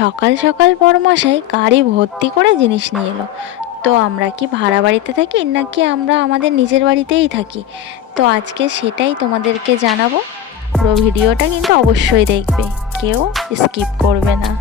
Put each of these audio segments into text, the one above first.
সকাল সকাল বড়মশাই গাড়ি ভর্তি করে জিনিস নিয়ে এলো। তো আমরা কি ভাড়া বাড়িতে থাকি নাকি আমরা আমাদের নিজের বাড়িতেই থাকি? তো আজকে সেটাই তোমাদেরকে জানাবো। পুরো ভিডিওটা কিন্তু অবশ্যই দেখবে, কেউ স্কিপ করবে না।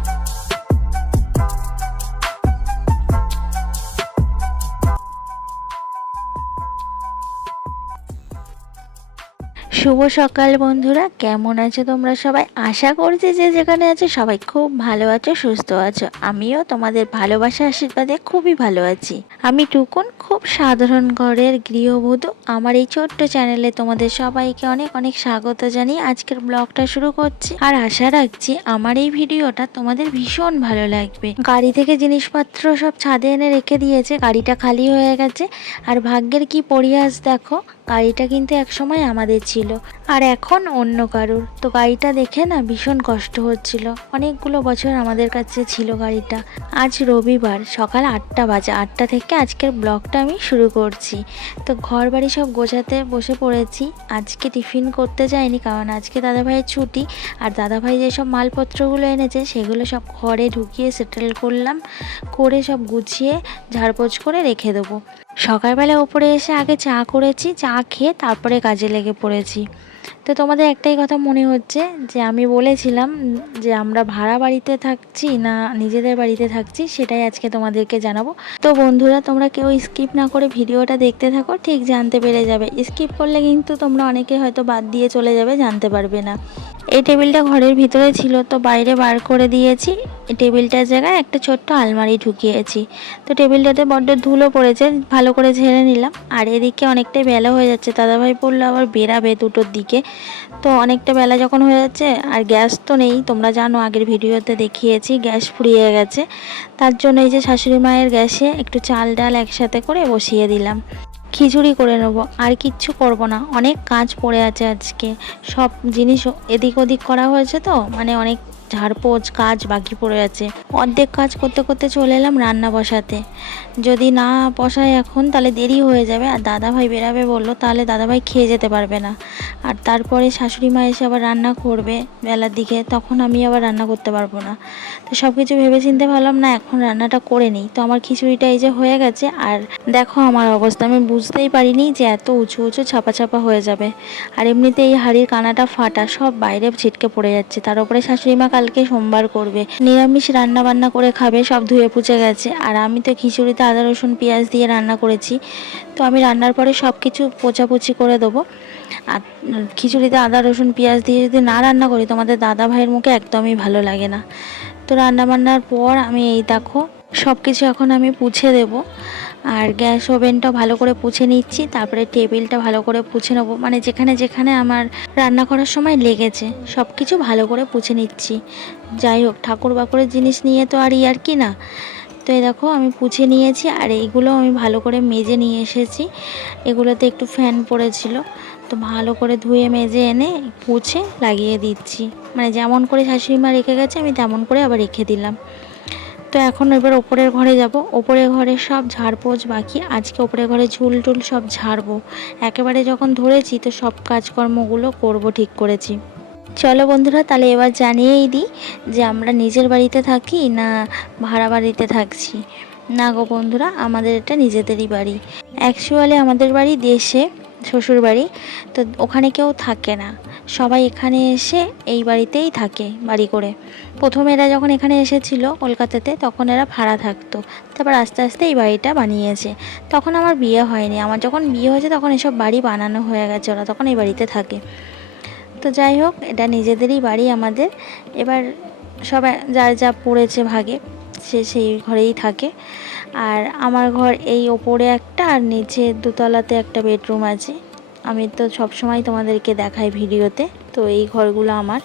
শুভ সকাল বন্ধুরা, কেমন আছো তোমরা সবাই? আশা করছি যে যেখানে আছো সবাই খুব ভালো আছো, সুস্থ আছো। আমিও তোমাদের ভালোবাসা আশীর্বাদে খুবই ভালো আছি। আমি টুকুন, খুব সাধারণ ঘরের গৃহবধূ। আমার এই ছোট্ট চ্যানেলে তোমাদের সবাইকে অনেক অনেক স্বাগত জানিয়ে আজকের ব্লগটা শুরু করছি। আর আশা রাখছি আমার এই ভিডিওটা তোমাদের ভীষণ ভালো লাগবে। গাড়ি থেকে জিনিসপত্র সব ছাদে এনে রেখে দিয়েছে, গাড়িটা খালি হয়ে গেছে। আর ভাগ্যের কি পরিহাস দেখো, গাড়িটা কিন্তু একসময় আমাদের ছিল আর এখন অন্য কারুর। তো গাড়িটা দেখে না ভীষণ কষ্ট হচ্ছিল, অনেকগুলো বছর আমাদের কাছে ছিল গাড়িটা। আজ রবিবার, সকাল 8টা বাজে। 8টা থেকে আজকের ব্লগটা আমি শুরু করছি। তো ঘর বাড়ি সব গোছাতে বসে পড়েছি। আজকে টিফিন করতে যাইনি, কারণ আজকে দাদাভাইয়ের ছুটি। আর দাদাভাই যেসব মালপত্রগুলো এনেছে সেগুলো সব ঘরে ঢুকিয়ে সেটেল করলাম, করে সব গুছিয়ে ঝাড়পোছ করে রেখে দেবো। সকালবেলা ওপরে এসে আগে চা করেছি, চা খেয়ে তারপরে কাজে লেগে পড়েছি। তো তোমাদের একটাই কথা মনে হচ্ছে যে আমি বলেছিলাম যে আমরা ভাড়া বাড়িতে থাকছি না নিজেদের বাড়িতে থাকছি, সেটাই আজকে তোমাদেরকে জানাবো। তো বন্ধুরা, তোমরা কেউ স্কিপ না করে ভিডিওটা দেখতে থাকো, ঠিক জানতে পেরে যাবে। স্কিপ করলে কিন্তু তোমরা অনেকে হয়তো বাদ দিয়ে চলে যাবে, জানতে পারবে না। এই টেবিলটা ঘরের ভিতরে ছিল, তো বাইরে বার করে দিয়েছি। এই টেবিলটার জায়গায় একটা ছোট্ট আলমারি ঢুকিয়েছি। তো টেবিলটাতে বড্ড ধুলো পড়েছে, ভালো করে ঝেড়ে নিলাম। আর এদিকে অনেকটাই বেলা হয়ে যাচ্ছে, দাদাভাই বললো আবার বেরাবে 2টোর দিকে। তো অনেকটা বেলা যখন হয়ে যাচ্ছে, আর গ্যাস তো নেই, তোমরা জানো আগের ভিডিওতে দেখিয়েছি গ্যাস ফুরিয়ে গেছে। তার জন্য এই যে শাশুড়ি মায়ের গ্যাসে একটু চাল ডাল একসাথে করে বসিয়ে দিলাম। খিচুড়ি করে নেবো, আর কিচ্ছু করব না। অনেক কাজ পড়ে আছে আজকে, সব জিনিস এদিক ওদিক করা হয়েছে, তো মানে অনেক ঝাড়পোছ কাজ বাকি পড়ে আছে। অর্ধেক কাজ করতে করতে চলে এলাম রান্না বসাতে। যদি না বসাই এখন তাহলে দেরি হয়ে যাবে, আর দাদাভাই বেরাবে বললো, তাহলে দাদাভাই খেয়ে যেতে পারবে না। আর তারপরে শাশুড়ি মা এসে আবার রান্না করবে বেলার দিকে, তখন আমি আবার রান্না করতে পারবো না। তো সব কিছু ভেবে চিনতে পারলাম না, এখন রান্নাটা করে নিই। তো আমার খিচুড়িটা এই যে হয়ে গেছে। আর দেখো আমার অবস্থা, আমি বুঝতেই পারিনি যে এত উঁচু উঁচু ছাপা ছাপা হয়ে যাবে। আর এমনিতে এই হাঁড়ির কানাটা ফাটা, সব বাইরে ছিটকে পড়ে যাচ্ছে। তার উপরে শাশুড়ি মা কালকে সোমবার করবে, নিরামিষ রান্না বান্না করে খাবে, সব ধুয়ে পুছে গেছে। আর আমি তো খিচুড়িতে আদা রসুন পেঁয়াজ দিয়ে রান্না করেছি। তো আমি রান্নার পরে সব কিছু পোছাপুছি করে দেবো। আর খিচুড়িতে আদা রসুন পেঁয়াজ দিয়ে যদি না রান্না করি, তোমাদের দাদা ভাইয়ের মুখে একদমই ভালো লাগে না। তো রান্না বান্নার পর আমি এই দেখো সব কিছু এখন আমি পুছে দেবো। আর গ্যাস ওভেনটা ভালো করে পুছে নিচ্ছি, তারপরে টেবিলটা ভালো করে পুছে নেবো, মানে যেখানে যেখানে আমার রান্না করার সময় লেগেছে সব কিছু ভালো করে পুছে নিচ্ছি। যাই হোক, ঠাকুর বাকুরের জিনিস নিয়ে তো আর কি না। তো এই দেখো আমি পুছে নিয়েছি, আর এইগুলো আমি ভালো করে মেজে নিয়ে এসেছি। এগুলোতে একটু ফ্যান পড়েছিল, তো ভালো করে ধুয়ে মেজে এনে পুছে লাগিয়ে দিচ্ছি। মানে যেমন করে শাশুড়ি মা রেখে গেছে আমি তেমন করে আবার রেখে দিলাম। তো এখন এবার ওপরের ঘরে যাব। ওপরের ঘরে সব ঝাড়পোছ বাকি, আজকে ওপরের ঘরে ঝুল টুল সব ঝাড়বো। একেবারে যখন ধরেছি তো সব কাজকর্মগুলো করব ঠিক করেছি। চলো বন্ধুরা, তাহলে এবার জানিয়েই দিই যে আমরা নিজের বাড়িতে থাকি না ভাড়া বাড়িতে থাকছি। না গো বন্ধুরা, আমাদের এটা নিজেদেরই বাড়ি। অ্যাকচুয়ালি আমাদের বাড়ি দেশে, শ্বশুর বাড়ি। তো ওখানে কেউ থাকে না, সবাই এখানে এসে এই বাড়িতেই থাকে বাড়ি করে। প্রথমে এরা যখন এখানে এসেছিল কলকাতাতে, তখন এরা ভাড়া থাকতো। তারপর আস্তে আস্তে এই বাড়িটা বানিয়েছে। তখন আমার বিয়ে হয়নি, আমার যখন বিয়ে হয়েছে তখন এসব বাড়ি বানানো হয়ে গেছে, ওরা তখন এই বাড়িতে থাকে। তো যাই হোক, এটা নিজেদেরই বাড়ি আমাদের। এবার সবাই যার যা পড়েছে ভাগে, সে সেই ঘরেই থাকে। আর আমার ঘর এই ওপরে একটা, আর নিচে দোতলাতে একটা বেডরুম আছে। আমি তো সব সময় তোমাদেরকে দেখাই ভিডিওতে। তো এই ঘরগুলো আমার।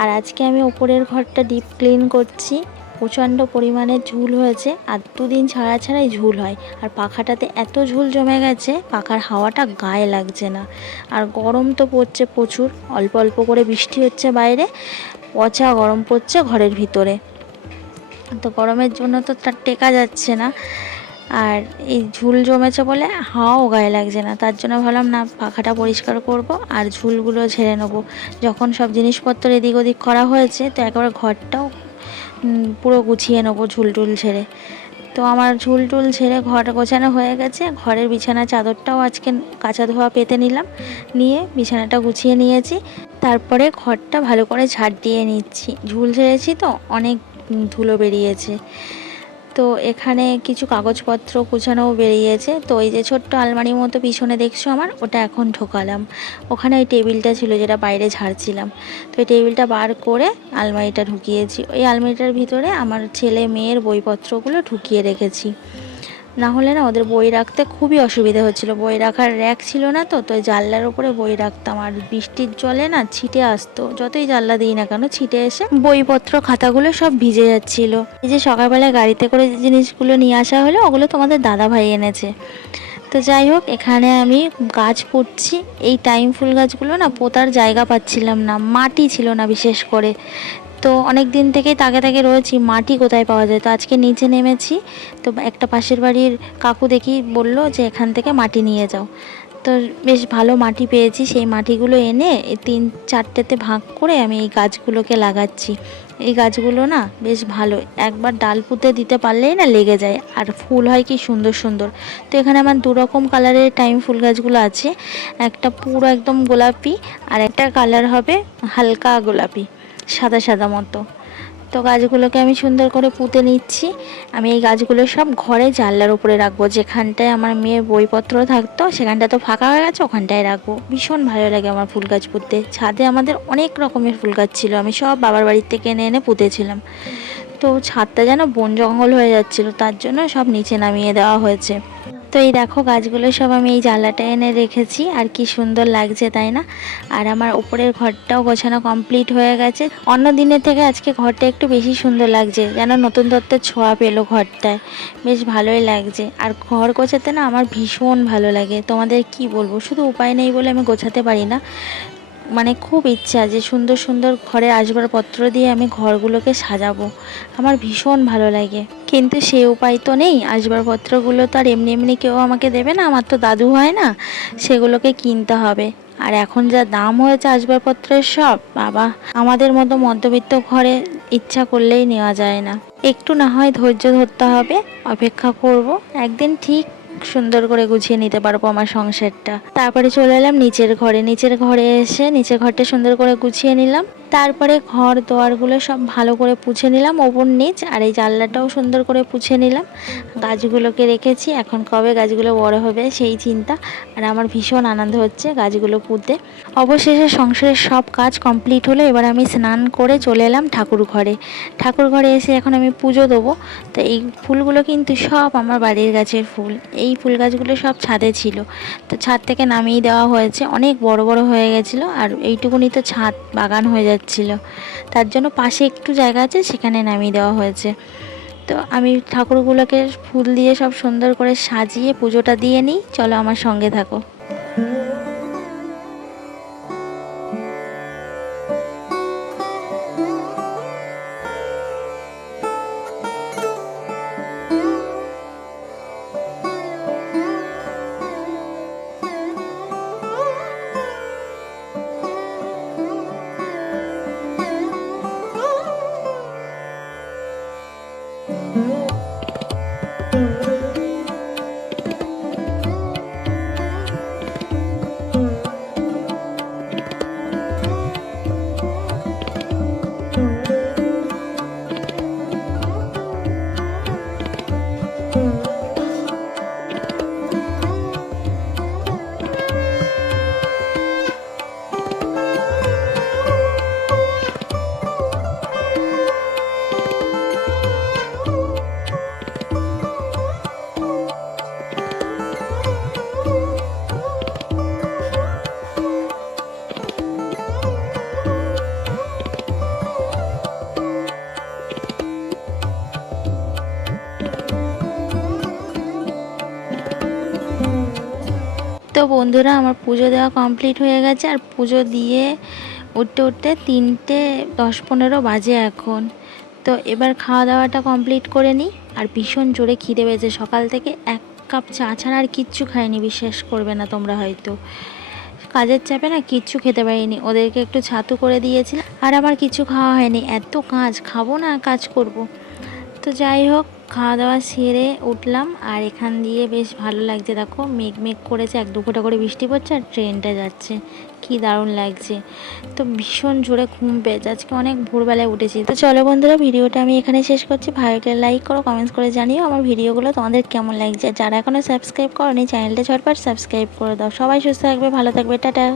আর আজকে আমি ওপরের ঘরটা ডিপ ক্লিন করছি। প্রচণ্ড পরিমাণে ঝুল হয়েছে, আর 2 দিন ছাড়া ছাড়াই ঝুল হয়। আর পাখাটাতে এত ঝুল জমে গেছে, পাখার হাওয়াটা গায়ে লাগছে না। আর গরম তো পড়ছে প্রচুর, অল্প অল্প করে বৃষ্টি হচ্ছে বাইরে, পচা গরম পড়ছে ঘরের ভিতরে। তো গরমের জন্য তো তার টেকা যাচ্ছে না। আর এই ঝুল জমেছে বলে হাওয়াও গায়ে লাগছে না, তার জন্য ভাবলাম না পাখাটা পরিষ্কার করব আর ঝুলগুলো ঝেড়ে নেবো। যখন সব জিনিসপত্র এদিক ওদিক করা হয়েছে, তো একেবারে ঘরটাও পুরো গুছিয়ে নেবো ঝুল টুল ছেড়ে। তো আমার ঝুল টুল ছেড়ে ঘর গোছানো হয়ে গেছে। ঘরের বিছানা চাদরটাও আজকে কাচা ধোয়া পেতে নিলাম, নিয়ে বিছানাটা গুছিয়ে নিয়েছি। তারপরে ঘরটা ভালো করে ঝাড় দিয়ে নিচ্ছি। ঝুল ঝেড়েছি তো অনেক ধুলো বেরিয়েছে। তো এখানে কিছু কাগজপত্র গুছানোও বেরিয়েছে। তো এই যে ছোট্ট আলমারির মতো পিছনে দেখছো আমার, ওটা এখন ঢোকালাম। ওখানে ওই টেবিলটা ছিল যেটা বাইরে ঝাড়ছিলাম, তো এই টেবিলটা বার করে আলমারিটা ঢুকিয়েছি। ওই আলমারিটার ভিতরে আমার ছেলে মেয়ের বইপত্রগুলো ঢুকিয়ে রেখেছি। না হলে না ওদের বই রাখতে খুবই অসুবিধা হচ্ছিলো। বই রাখার র্যাক ছিল না, তো ওই জানলার উপরে বই রাখতাম, আর বৃষ্টির জলে না ছিটে আসতো, যতই জানলা দিই না কেন ছিটে এসে বইপত্র খাতাগুলো সব ভিজে যাচ্ছিল। এই যে সকালবেলায় গাড়িতে করে যে জিনিসগুলো নিয়ে আসা হলো, ওগুলো তোমাদের দাদা ভাই এনেছে। তো যাই হোক, এখানে আমি গাছ পুঁতছি। এই টাইম ফুল গাছগুলো না পোতার জায়গা পাচ্ছিলাম না, মাটি ছিল না বিশেষ করে। তো অনেক দিন থেকেই তাকে তাকে রয়েছি মাটি কোথায় পাওয়া যায়। তো আজকে নিচে নেমেছি, তো একটা পাশের বাড়ির কাকু দেখি বলল যে এখান থেকে মাটি নিয়ে যাও। তো বেশ ভালো মাটি পেয়েছি। সেই মাটিগুলো এনে 3-4টেতে ভাগ করে আমি এই গাছগুলোকে লাগাচ্ছি। এই গাছগুলো না বেশ ভালো, একবার ডাল পুঁতে দিতে পারলেই না লেগে যায়, আর ফুল হয় কি সুন্দর সুন্দর। তো এখানে আমার 2 রকম কালারের টাইম ফুল গাছগুলো আছে, একটা পুরো একদম গোলাপি, আর একটা কালার হবে হালকা গোলাপি, সাদা সাদা মতো। তো গাছগুলোকে আমি সুন্দর করে পুঁতে নিচ্ছি। আমি এই গাছগুলো সব ঘরে জানলার উপরে রাখবো। যেখানটায় আমার মেয়ের বইপত্র থাকতো সেখানটা তো ফাঁকা হয়ে গেছে, ওখানটায় রাখবো। ভীষণ ভালো লাগে আমার ফুল গাছ পুঁততে। ছাদে আমাদের অনেক রকমের ফুল গাছ ছিল, আমি সব বাবার বাড়ির থেকে এনে এনে পুঁতেছিলাম। তো ছাদটা যেন বন জঙ্গল হয়ে যাচ্ছিল, তার জন্য সব নিচে নামিয়ে দেওয়া হয়েছে। তো এই দেখো গাছগুলো সব আমি এই জানলাটা এনে রেখেছি, আর কি সুন্দর লাগছে তাই না। আর আমার উপরের ঘরটাও গোছানো কমপ্লিট হয়ে গেছে। অন্য দিনের থেকে আজকে ঘরটা একটু বেশি সুন্দর লাগছে, যেন নতুন তত্ত্বের ছোঁয়া পেলো ঘরটায়। বেশ ভালোই লাগছে। আর ঘর গোছাতে না আমার ভীষণ ভালো লাগে, তোমাদের কি বলবো, শুধু উপায় নেই বলে আমি গোছাতে পারি না। মানে খুব ইচ্ছা যে সুন্দর সুন্দর ঘরের আসবাবপত্র দিয়ে আমি ঘরগুলোকে সাজাবো, আমার ভীষণ ভালো লাগে। কিন্তু সে উপায় তো নেই। আসবাবপত্রগুলো তো আর এমনি এমনি কেউ আমাকে দেবে না, আমার তো দাদু হয় না, সেগুলোকে কিনতে হবে। আর এখন যা দাম হয়েছে আসবাবপত্রের সব, বাবা, আমাদের মতো মধ্যবিত্ত ঘরে ইচ্ছা করলেই নেওয়া যায় না। একটু না হয় ধৈর্য ধরতে হবে, অপেক্ষা করব, একদিন ঠিক সুন্দর করে গুছিয়ে নিতে পারবো আমার সংসারটা। তারপরে চলে এলাম নিচের ঘরে। নিচের ঘরে এসে নিচের ঘরটা সুন্দর করে গুছিয়ে নিলাম। তারপরে ঘর দোয়ারগুলো সব ভালো করে পুছে নিলাম, ওপর নিচ, আর এই জানলাটাও সুন্দর করে পুছে নিলাম। গাছগুলোকে রেখেছি, এখন কবে গাছগুলো বড় হবে সেই চিন্তা। আর আমার ভীষণ আনন্দ হচ্ছে গাছগুলো পুঁতে। অবশেষে সংসারের সব কাজ কমপ্লিট হলো। এবার আমি স্নান করে চলে এলাম ঠাকুর ঘরে। ঠাকুর ঘরে এসে এখন আমি পুজো দেবো। তো এই ফুলগুলো কিন্তু সব আমার বাড়ির গাছের ফুল। এই ফুল গাছগুলো সব ছাদে ছিল, তো ছাদ থেকে নামিয়ে দেওয়া হয়েছে। অনেক বড় বড় হয়ে গেছিলো, আর এইটুকুনি তো ছাদ বাগান হয়ে যাচ্ছিল, তার জন্য পাশে একটু জায়গা আছে, সেখানে নামিয়ে দেওয়া হয়েছে। তো আমি ঠাকুরগুলোকে ফুল দিয়ে সব সুন্দর করে সাজিয়ে পুজোটা দিয়ে নিই। চলো আমার সঙ্গে থাকো। তো বন্ধুরা, আমার পুজো দেওয়া কমপ্লিট হয়ে গেছে। আর পুজো দিয়ে উঠতে উঠতে 3:10-15 বাজে এখন। তো এবার খাওয়া দাওয়াটা কমপ্লিট করে নিই। আর ভীষণ জোরে খিদে পেয়েছে, সকাল থেকে 1 কাপ চা ছাড়া আর কিচ্ছু খাইনি, বিশ্বাস করবে না তোমরা হয়তো। কাজের চাপে না কিচ্ছু খেতে পারিনি, ওদেরকে একটু ছাতু করে দিয়েছি আর আমার কিছু খাওয়া হয়নি। এত কাজ, খাবো না কাজ করব। তো যাই হোক, খাওয়া দাওয়া সেরে উঠলাম আর এখান দিয়ে বেশ ভালো লাগছে। দেখো মেঘ মেঘ করেছে, 1-2 ফোঁটা করে বৃষ্টি পড়ছে আর ট্রেনটা যাচ্ছে, কি দারুণ লাগছে। তো ভীষণ জোরে ঘুম পেয়েছে, আজকে অনেক ভোরবেলায় উঠেছি। তো চলো বন্ধুরা, ভিডিওটা আমি এখানে শেষ করছি। ভালো লাগলে লাইক করো, কমেন্টস করে জানিও আমার ভিডিওগুলো তোমাদের কেমন লাগছে। যারা এখনও সাবস্ক্রাইব করোনি চ্যানেলটা ঝটপট সাবস্ক্রাইব করে দাও। সবাই সুস্থ থাকবে, ভালো থাকবে, টাটা।